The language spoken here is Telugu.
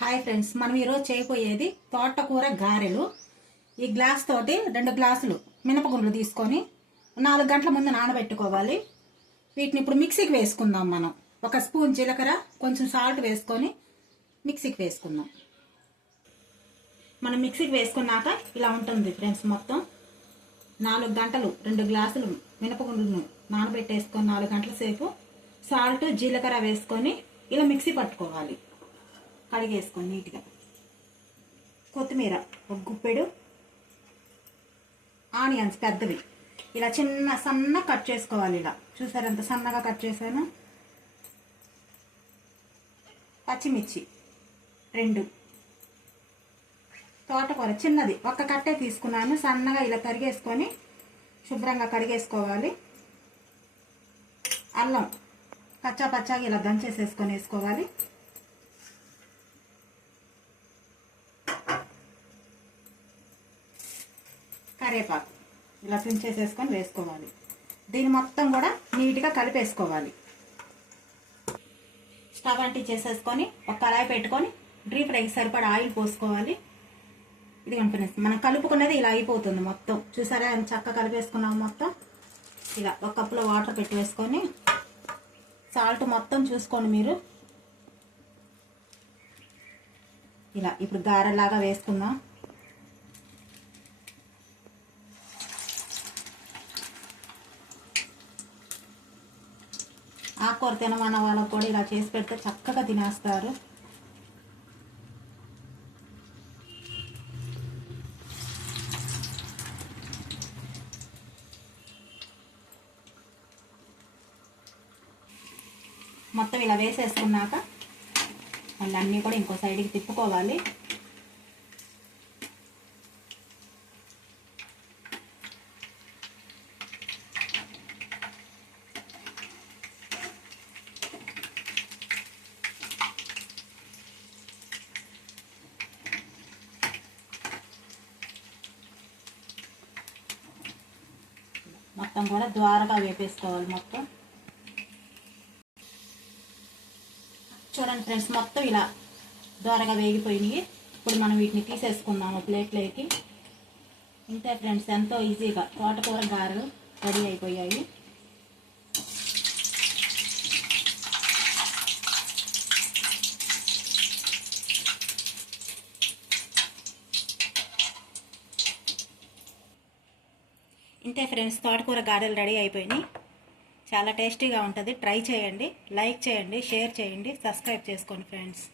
హాయ్ ఫ్రెండ్స్ మనం ఈరోజు చేయబోయేది తోటకూర గారెలు. ఈ గ్లాస్ తోటి రెండు గ్లాసులు మినపగుండ్లు తీసుకొని నాలుగు గంటల ముందు నానబెట్టుకోవాలి. వీటిని ఇప్పుడు మిక్సీకి వేసుకుందాం మనం. ఒక స్పూన్ జీలకర్ర కొంచెం సాల్ట్ వేసుకొని మిక్సీకి వేసుకుందాం. మనం మిక్సీకి వేసుకున్నాక ఇలా ఉంటుంది ఫ్రెండ్స్ మొత్తం. నాలుగు గంటలు రెండు గ్లాసులు మినపగుండ్లను నానబెట్టేసుకొని నాలుగు గంటల సేపు సాల్ట్ జీలకర్ర వేసుకొని ఇలా మిక్సీ పట్టుకోవాలి. కడిగేసుకొని నీట్గా. కొత్తిమీర ఒక గుప్పెడు ఆనియన్స్ పెద్దవి. ఇలా చిన్న సన్న కట్ చేసుకోవాలి ఇలా. చూసారు ఎంత సన్నగా కట్ చేశాను? పచ్చిమిర్చి రెండు. తోటకూర చిన్నది. ఒక్క కట్టే తీసుకున్నాను. సన్నగా ఇలా కరిగేసుకొని శుభ్రంగా కడిగేసుకోవాలి. అల్లం కచ్చా పచ్చాగా ఇలా దంచేసేసుకొని వేసుకోవాలి. కరివేపాకు. ఇలా తుంచేసేసుకొని వేసుకోవాలి. దీన్ని మొత్తం కూడా నీట్గా కలిపేసుకోవాలి. స్టవ్ అంటి చేసేసుకొని ఒక కళాయి పెట్టుకొని డ్రీ ఫ్రైకి సరిపడా ఆయిల్ పోసుకోవాలి. ఇది కనిపిస్తుంది మనం కలుపుకున్నది ఇలా అయిపోతుంది మొత్తం. చూసారా ఎంత చక్కగా కలిపేసుకున్నాం మొత్తం? ఇలా ఒక కప్పులో వాటర్ పెట్టి వేసుకొని సాల్ట్ మొత్తం చూసుకోండి మీరు. ఇలా ఇప్పుడు గారెలాగా వేసుకుందాం. ఆకుకూర తినమన్న వాళ్ళకు కూడా ఇలా చేసి పెడితే చక్కగా తినేస్తారు. మొత్తం ఇలా వేసేసుకున్నాక మళ్ళీ అన్నీ కూడా ఇంకో సైడ్కి తిప్పుకోవాలి. మొత్తం కూడా ద్వారగా వేపేసుకోవాలి మొత్తం. చూడండి ఫ్రెండ్స్ మొత్తం ఇలా ద్వారగా వేగిపోయినాయి. ఇప్పుడు మనం వీటిని తీసేసుకుందాము ప్లేట్లోకి ఇంతే ఫ్రెండ్స్ ఎంతో ఈజీగా తోటకూర గారెలు రెడీ అయిపోయాయి. ఇంతే ఫ్రెండ్స్ తోటకూర గారెలు రెడీ అయిపోయినాయి. చాలా టేస్టీగా ఉంటుంది. ట్రై చేయండి లైక్ చేయండి షేర్ చేయండి సబ్స్క్రైబ్ చేసుకోండి ఫ్రెండ్స్